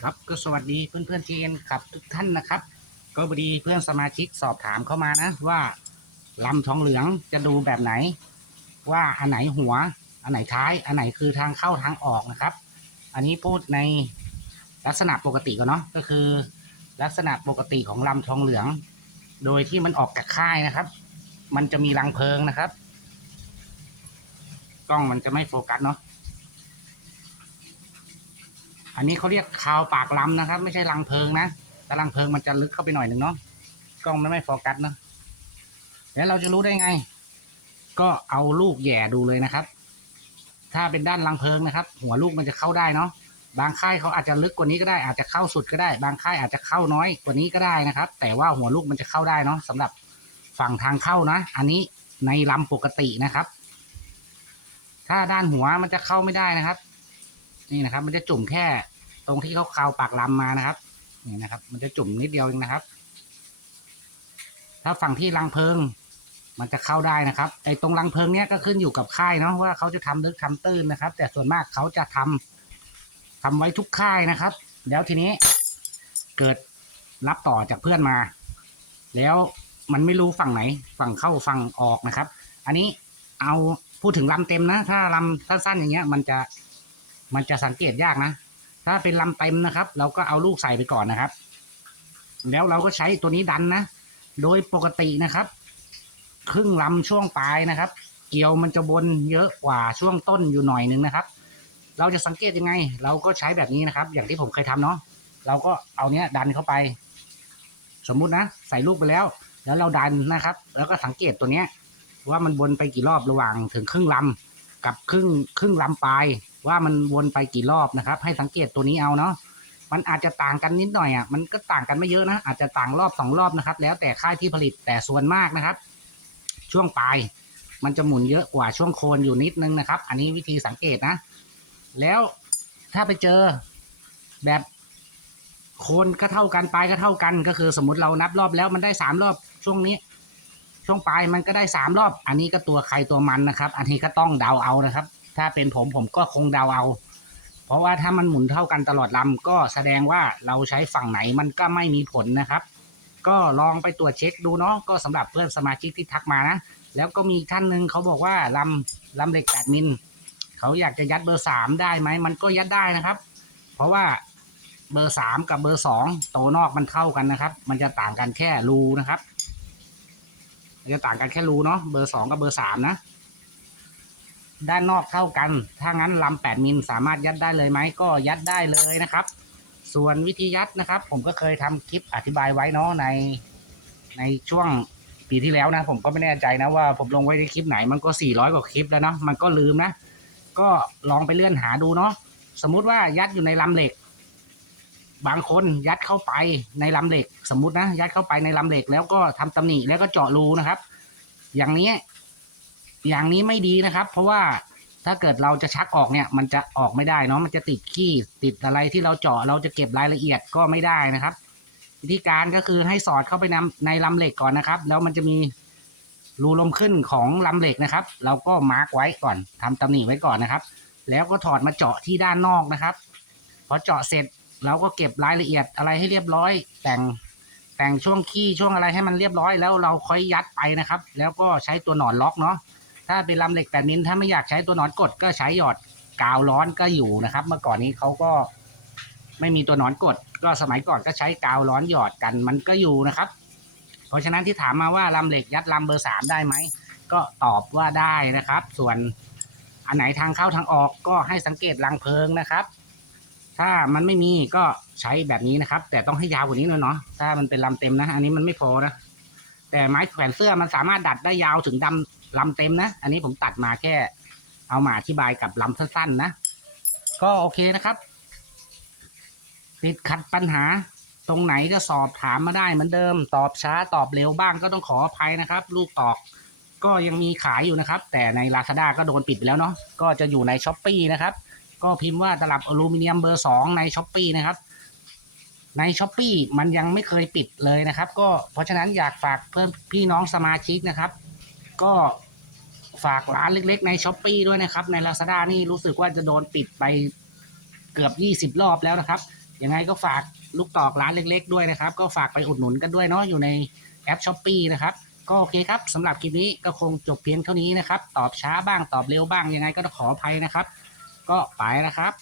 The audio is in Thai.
ครับก็สวัสดีเพื่อนเพื่อนทีเอ็นครับทุกท่านนะครับ ก็พอดีเพื่อนสมาชิกสอบถามเข้ามานะว่าลำทองเหลืองจะดูแบบไหน ว่าอันไหนหัว อันไหนท้าย อันไหนคือทางเข้าทางออกนะครับ อันนี้พูดในลักษณะปกติก่อนเนาะก็คือ ลักษณะปกติของลำทองเหลือง โดยที่มันออกจากค่ายนะครับ มันจะมีรังเพลิงนะครับ กล้องมันจะไม่โฟกัสเนาะ อันนี้เขาเรียกคาวปากลำนะครับ ไม่ใช่รังเพลิงนะแต่รังเพลิงมันจะลึกเข้าไปหน่อยหนึ่งเนาะกล้องมันไม่โฟกัสเนาะแล้วเราจะรู้ได้ไง ก็เอาลูกแย่ดูเลยนะครับ ถ้าเป็นด้านรังเพลิงนะครับ หัวลูกมันจะเข้าได้เนาะบางค่ายเขาอาจจะลึกกว่านี้ก็ได้ อาจจะเข้าสุดก็ได้ บางค่ายอาจจะเข้าน้อยกว่านี้ก็ได้นะครับ แต่ว่าหัวลูกมันจะเข้าได้เนาะสำหรับฝั่งทางเข้านะ อันนี้ในลำปกตินะครับ ถ้าด้านหัวมันจะเข้าไม่ได้นะครับ นี่นะครับ มันจะจุ่มแค่ ตรงที่เขาเคาปากลำมานะครับนี่นะครับ มันจะจุ่มนิดเดียวเองนะครับ ถ้าฝั่งที่รังเพลิง มันจะเข้าได้นะครับไอ้ตรงรังเพลิงเนี้ยก็ขึ้นอยู่กับค่ายเนาะว่าเขาจะทำลึกทำตื้นนะครับ แต่ส่วนมากเขาจะทำทำไว้ทุกค่ายนะครับ แล้วทีนี้เกิดรับต่อจากเพื่อนมา แล้วมันไม่รู้ฝั่งไหน ฝั่งเข้าฝั่งออกนะครับ อันนี้เอาพูดถึงลำเต็มนะ ถ้าลำสั้นๆอย่างเงี้ย มันจะ มันจะสังเกตยากนะ ถ้าเป็นลำเต็มนะครับ เราก็เอาลูกใส่ไปก่อนนะครับ แล้วเราก็ใช้ตัวนี้ดันนะ โดยปกตินะครับ ครึ่งลำช่วงปลายนะครับ เกี่ยวมันจะบนเยอะกว่าช่วงต้นอยู่หน่อยนึงนะครับ เราจะสังเกตยังไง เราก็ใช้แบบนี้นะครับ อย่างที่ผมเคยทำเนาะ เราก็เอาเนี้ยดันเข้าไป สมมุตินะ ใส่ลูกไปแล้ว แล้วเราดันนะครับ แล้วก็สังเกตตัวเนี้ยว่ามันวนไปกี่รอบระหว่างถึงครึ่งลำกับครึ่งครึ่งลำปลาย ว่ามันวนไปกี่รอบนะครับ ให้สังเกตตัวนี้เอาเนาะมันอาจจะต่างกันนิดหน่อยอะมันก็ต่างกันไม่เยอะนะอาจจะต่างรอบสองรอบนะครับ แล้วแต่ค่ายที่ผลิตแต่ส่วนมากนะครับ ช่วงปลายมันจะหมุนเยอะกว่าช่วงโคนอยู่นิดนึงนะครับ อันนี้วิธีสังเกตนะ แล้วถ้าไปเจอแบบโคนก็เท่ากันปลายก็เท่ากัน ก็คือสมมติเรานับรอบแล้วมันได้สามรอบช่วงนี้ ช่วงปลายมันก็ได้สามรอบ อันนี้ก็ตัวใครตัวมันนะครับ อันนี้ก็ต้องเดาเอานะครับ ถ้าเป็นผมผมก็คงเดาเอา เพราะว่าถ้ามันหมุนเท่ากันตลอดลำก็แสดงว่าเราใช้ฝั่งไหนมันก็ไม่มีผลนะครับ ก็ลองไปตรวจเช็คดูเนาะก็สำหรับเพื่อนสมาชิกที่ทักมานะ แล้วก็มีท่านหนึ่งเขาบอกว่าลำลำเหล็กแปดมิลเขาอยากจะยัดเบอร์สามได้ไหมมันก็ยัดได้นะครับ เพราะว่าเบอร์สามกับเบอร์สองโตวนอกมันเท่ากันนะครับ มันจะต่างกันแค่รูนะครับมันจะต่างกันแค่รูเนาะเบอร์สองกับเบอร์สามนะ ด้านนอกเท่ากัน ถ้างั้นลำแปดมิลสามารถยัดได้เลยไหมก็ยัดได้เลยนะครับ ส่วนวิธียัดนะครับ ผมก็เคยทำคลิปอธิบายไว้เนาะในในช่วงปีที่แล้วนะ ผมก็ไม่แน่ใจนะว่าผมลงไว้ในคลิปไหนมันก็สี่ร้อยกว่าคลิปแล้วเนาะมันก็ลืมนะ ก็ลองไปเลื่อนหาดูเนาะสมมุติว่ายัดอยู่ในลำเหล็ก บางคนยัดเข้าไปในลำเหล็ก สมมุตินะ ยัดเข้าไปในลำเหล็ก แล้วก็ทำตำหนิแล้วก็เจาะรูนะครับ อย่างนี้ อย่างนี้ไม่ดีนะครับ เพราะว่าถ้าเกิดเราจะชักออกเนี่ย มันจะออกไม่ได้เนาะมันจะติดขี้ติดอะไรที่เราเจาะเราจะเก็บรายละเอียดก็ไม่ได้นะครับ วิธีการก็คือให้สอดเข้าไปในในลำเหล็กก่อนนะครับ แล้วมันจะมีรูลมขึ้นของลำเหล็กนะครับ เราก็มาร์กไว้ก่อนทำตำหนิไว้ก่อนนะครับ แล้วก็ถอดมาเจาะที่ด้านนอกนะครับพอเจาะเสร็จเราก็เก็บรายละเอียดอะไรให้เรียบร้อย แต่งแต่งช่วงขี้ช่วงอะไรให้มันเรียบร้อย แล้วเราค่อยยัดไปนะครับ แล้วก็ใช้ตัวหนอนล็อกเนาะ ถ้าเป็นลำเหล็กแปดมิลถ้าไม่อยากใช้ตัวหนอนกดก็ใช้หยอดกาวร้อนก็อยู่นะครับ เมื่อก่อนนี้เขาก็ไม่มีตัวหนอนกด ก็สมัยก่อนก็ใช้กาวร้อนหยอดกันมันก็อยู่นะครับ เพราะฉะนั้นที่ถามมาว่าลำเหล็กยัดลำเบอร์สามได้ไหมก็ตอบว่าได้นะครับ ส่วนอันไหนทางเข้าทางออกก็ให้สังเกตรังเพลิงนะครับ ถ้ามันไม่มีก็ใช้แบบนี้นะครับ แต่ต้องให้ยาวกว่านี้หน่อยเนาะถ้ามันเป็นลำเต็มนะ อันนี้มันไม่พอนะแต่ไม้แขวนเสื้อมันสามารถดัดได้ยาวถึงดำ ลำเต็มนะ อันนี้ผมตัดมาแค่ เอามาอธิบายกับลำสั้นๆนะ ก็โอเคนะครับ ติดขัดปัญหา ตรงไหนก็สอบถามมาได้เหมือนเดิม ตอบช้าตอบเร็วบ้างก็ต้องขออภัยนะครับ ลูกตอกก็ยังมีขายอยู่นะครับ แต่ใน Lazada ก็โดนปิดไปแล้วเนาะก็จะอยู่ใน s h อ p e e นะครับ ก็พิมพ์ว่าตลับอลูมิเนียมเบอร์สองใน s h อ p e e นะครับใน s h อ p e e มันยังไม่เคยปิดเลยนะครับ ก็เพราะฉะนั้นอยากฝากเพื่อนพี่น้องสมาชิกนะครับ ก็ฝากร้านเล็กๆ ใน s h อ p e e ด้วยนะครับ ใน Lazada นี่รู้สึกว่าจะโดนปิดไปเกือบ 20 รอบแล้วนะครับ ยังไงก็ฝากลูกตอกร้านเล็ก ๆ ด้วยนะครับ ก็ฝากไปอุดหนุนกันด้วยเนาะอยู่ในแอปช้อปปีนะครับ ก็โอเคครับสำหรับคลิปนี้ก็คงจบเพียงเท่านี้นะครับ ตอบช้าบ้างตอบเร็วบ้างยังไงก็ขออภัยนะครับ ก็ไปแล้วครับ